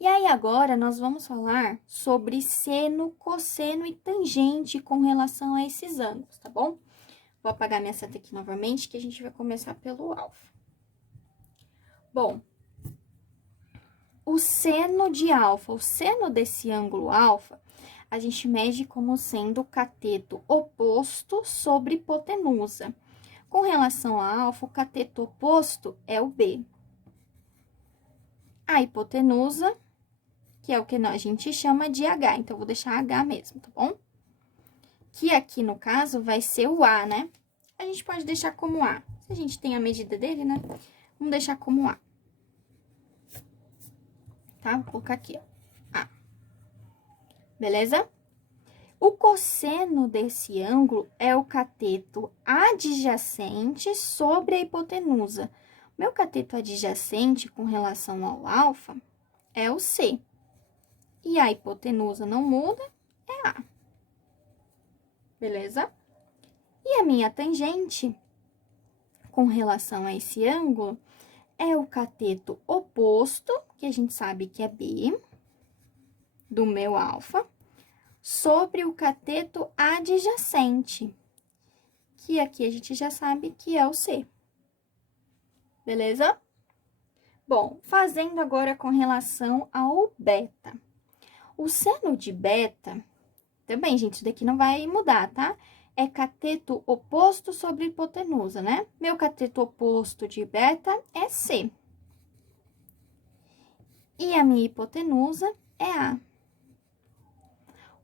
E aí, agora, nós vamos falar sobre seno, cosseno e tangente com relação a esses ângulos, tá bom? Vou apagar minha seta aqui novamente, que a gente vai começar pelo alfa. Bom, o seno de alfa, o seno desse ângulo alfa, a gente mede como sendo o cateto oposto sobre hipotenusa. Com relação a alfa, o cateto oposto é o B. A hipotenusa, que é o que a gente chama de H, então, vou deixar H mesmo, tá bom? Que aqui, no caso, vai ser o A, né? A gente pode deixar como A. Se a gente tem a medida dele, né? Vamos deixar como A. Tá? Vou colocar aqui, ó. A. Beleza? O cosseno desse ângulo é o cateto adjacente sobre a hipotenusa. Meu cateto adjacente com relação ao alfa é o C. E a hipotenusa não muda, é A. Beleza? E a minha tangente com relação a esse ângulo é o cateto oposto, que a gente sabe que é B, do meu alfa, sobre o cateto adjacente, que aqui a gente já sabe que é o C. Beleza? Bom, fazendo agora com relação ao beta. O seno de beta, também, gente, isso daqui não vai mudar, tá? É cateto oposto sobre hipotenusa, né? Meu cateto oposto de beta é C. E a minha hipotenusa é A.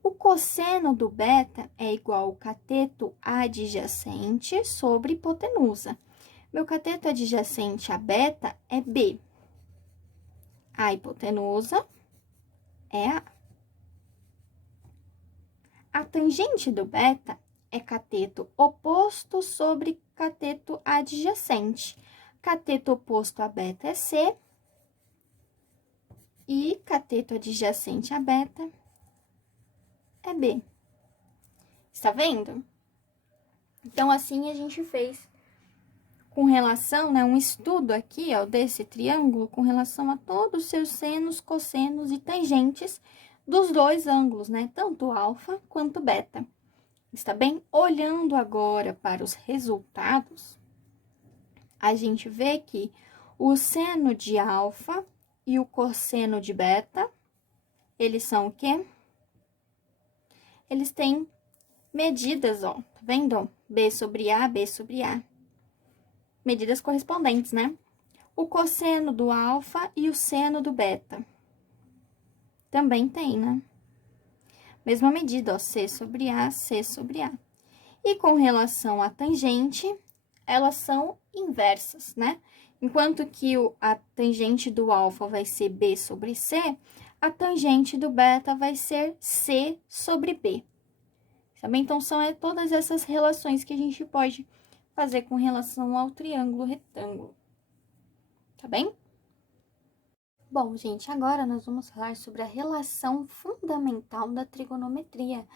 O cosseno do beta é igual ao cateto adjacente sobre hipotenusa. Meu cateto adjacente a beta é B. A hipotenusa é A. A tangente do beta é cateto oposto sobre cateto adjacente. Cateto oposto a beta é C. E cateto adjacente a beta é B. Está vendo? Então, assim a gente fez com relação, né, um estudo aqui, ó, desse triângulo com relação a todos os seus senos, cossenos e tangentes dos dois ângulos, né, tanto alfa quanto beta. Está bem? Olhando agora para os resultados, a gente vê que o seno de alfa e o cosseno de beta, eles são o quê? Eles têm medidas, ó, tá vendo? B sobre A, B sobre A. Medidas correspondentes, né? O cosseno do alfa e o seno do beta. Também tem, né? Mesma medida, ó, C sobre A, C sobre A. E com relação à tangente, elas são inversas, né? Enquanto que a tangente do alfa vai ser B sobre C, a tangente do beta vai ser C sobre B. Também, então, são todas essas relações que a gente pode fazer com relação ao triângulo retângulo. Tá bem? Bom, gente, agora nós vamos falar sobre a relação fundamental da trigonometria,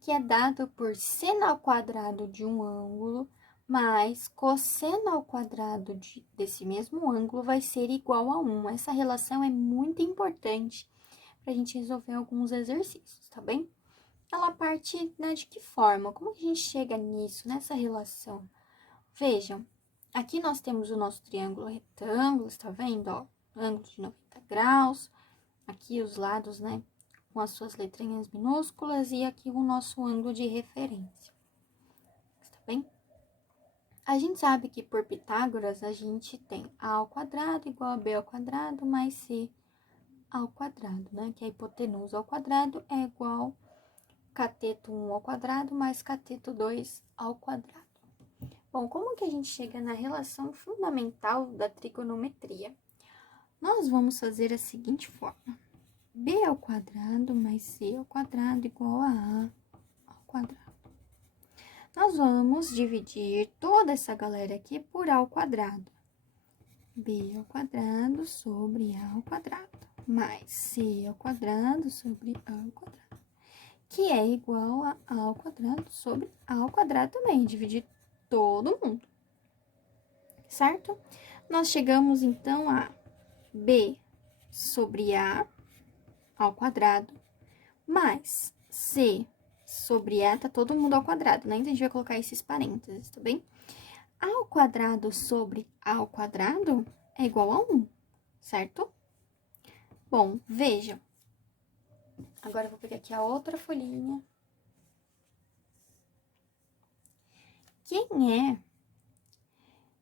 que é dado por seno ao quadrado de um ângulo mais cosseno ao quadrado desse mesmo ângulo vai ser igual a 1. Essa relação é muito importante para a gente resolver alguns exercícios, tá bem? Ela parte, né, de que forma? Como que a gente chega nisso, nessa relação? Vejam, aqui nós temos o nosso triângulo retângulo, está vendo, ó? Ângulo de 90 graus, aqui os lados, né, com as suas letrinhas minúsculas, e aqui o nosso ângulo de referência, está bem? A gente sabe que por Pitágoras, a gente tem A ao quadrado igual a B ao quadrado mais C ao quadrado, né? Que a hipotenusa ao quadrado é igual cateto 1 ao quadrado mais cateto 2 ao quadrado. Bom, como que a gente chega na relação fundamental da trigonometria? Nós vamos fazer a seguinte forma. B ao quadrado mais C ao quadrado igual a ao quadrado. Nós vamos dividir toda essa galera aqui por A ao quadrado. B ao quadrado sobre A ao quadrado, mais C ao quadrado sobre A ao quadrado, que é igual a A ao quadrado sobre A ao quadrado também, dividir todo mundo, certo? Nós chegamos, então, a B sobre A ao quadrado, mais C sobre E, tá todo mundo ao quadrado, né? Então, a gente vai colocar esses parênteses, tá bem? A ao quadrado sobre A ao quadrado é igual a 1, certo? Bom, vejam. Agora, eu vou pegar aqui a outra folhinha. Quem é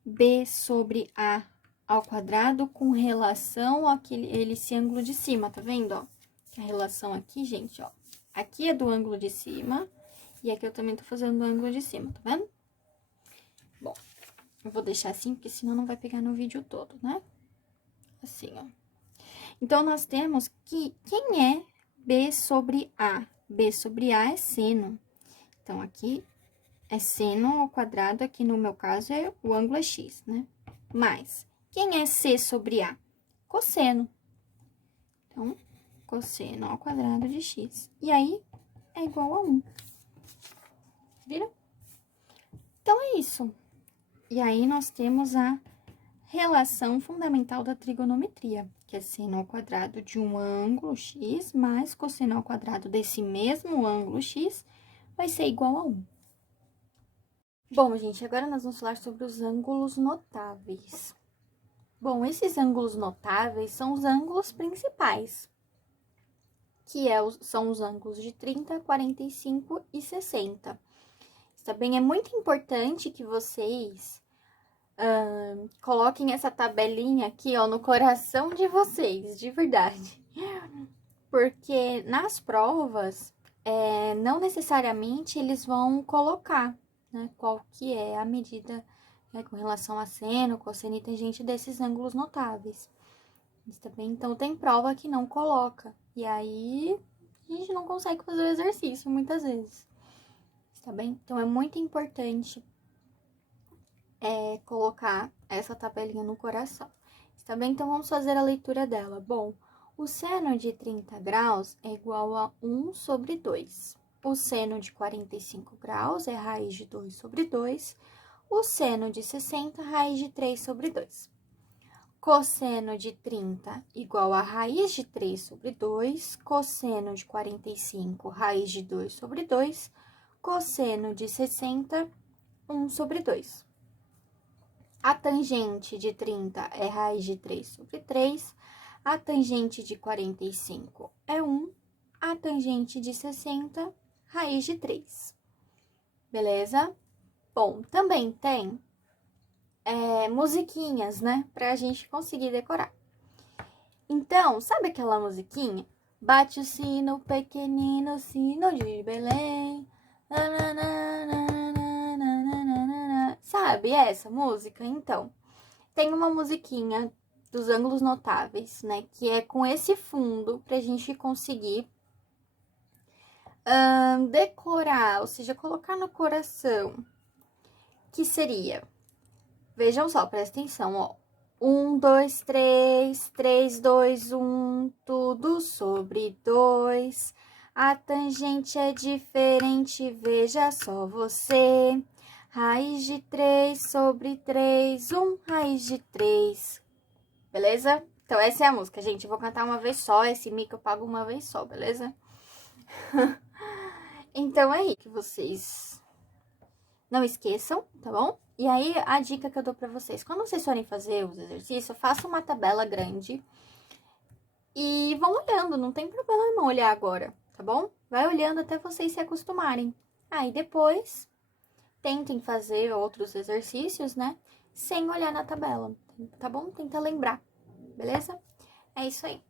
B sobre A ao quadrado com relação àquele esse ângulo de cima, tá vendo, ó? A relação aqui, gente, ó. Aqui é do ângulo de cima e aqui eu também tô fazendo do ângulo de cima, tá vendo? Bom, eu vou deixar assim, porque senão não vai pegar no vídeo todo, né? Assim, ó. Então, nós temos que quem é B sobre A? B sobre A é seno. Então, aqui é seno ao quadrado, aqui no meu caso o ângulo é x, né? Mais, quem é C sobre A? Cosseno. Então, cosseno ao quadrado de x. E aí, é igual a 1. Viram? Então, é isso. E aí, nós temos a relação fundamental da trigonometria, que é seno ao quadrado de um ângulo x mais cosseno ao quadrado desse mesmo ângulo x vai ser igual a 1. Bom, gente, agora nós vamos falar sobre os ângulos notáveis. Bom, esses ângulos notáveis são os ângulos principais, que são os ângulos de 30, 45 e 60. Também é muito importante que vocês coloquem essa tabelinha aqui, ó, no coração de vocês, de verdade. Porque nas provas, não necessariamente eles vão colocar, né, qual que é a medida, né, com relação a seno, cosseno e tangente desses ângulos notáveis. Também, então, tem prova que não coloca. E aí, a gente não consegue fazer o exercício, muitas vezes. Tá bem? Então, é muito importante colocar essa tabelinha no coração. Tá bem? Então, vamos fazer a leitura dela. Bom, o seno de 30 graus é igual a 1 sobre 2. O seno de 45 graus é raiz de 2 sobre 2. O seno de 60, raiz de 3 sobre 2. Cosseno de 30 igual a raiz de 3 sobre 2. Cosseno de 45, raiz de 2 sobre 2. Cosseno de 60, 1 sobre 2. A tangente de 30 é raiz de 3 sobre 3. A tangente de 45 é 1. A tangente de 60, raiz de 3. Beleza? Bom, também tem musiquinhas, né? Pra gente conseguir decorar. Então, sabe aquela musiquinha? Bate o sino, pequenino sino de Belém. Sabe essa música? Então, tem uma musiquinha dos ângulos notáveis, né? Que é com esse fundo pra gente conseguir decorar, ou seja, colocar no coração. Que seria... Vejam só, presta atenção, ó. 1, 2, 3, 3, 2, 1, tudo sobre 2. A tangente é diferente, veja só você. Raiz de 3 sobre 3, 1, raiz de 3. Beleza? Então, essa é a música, gente. Eu vou cantar uma vez só, esse mico eu pago uma vez só, beleza? Então, é aí que vocês não esqueçam, tá bom? E aí, a dica que eu dou pra vocês, quando vocês forem fazer os exercícios, façam uma tabela grande e vão olhando, não tem problema não olhar agora, tá bom? Vai olhando até vocês se acostumarem. Aí, depois, tentem fazer outros exercícios, né? Sem olhar na tabela, tá bom? Tenta lembrar, beleza? É isso aí.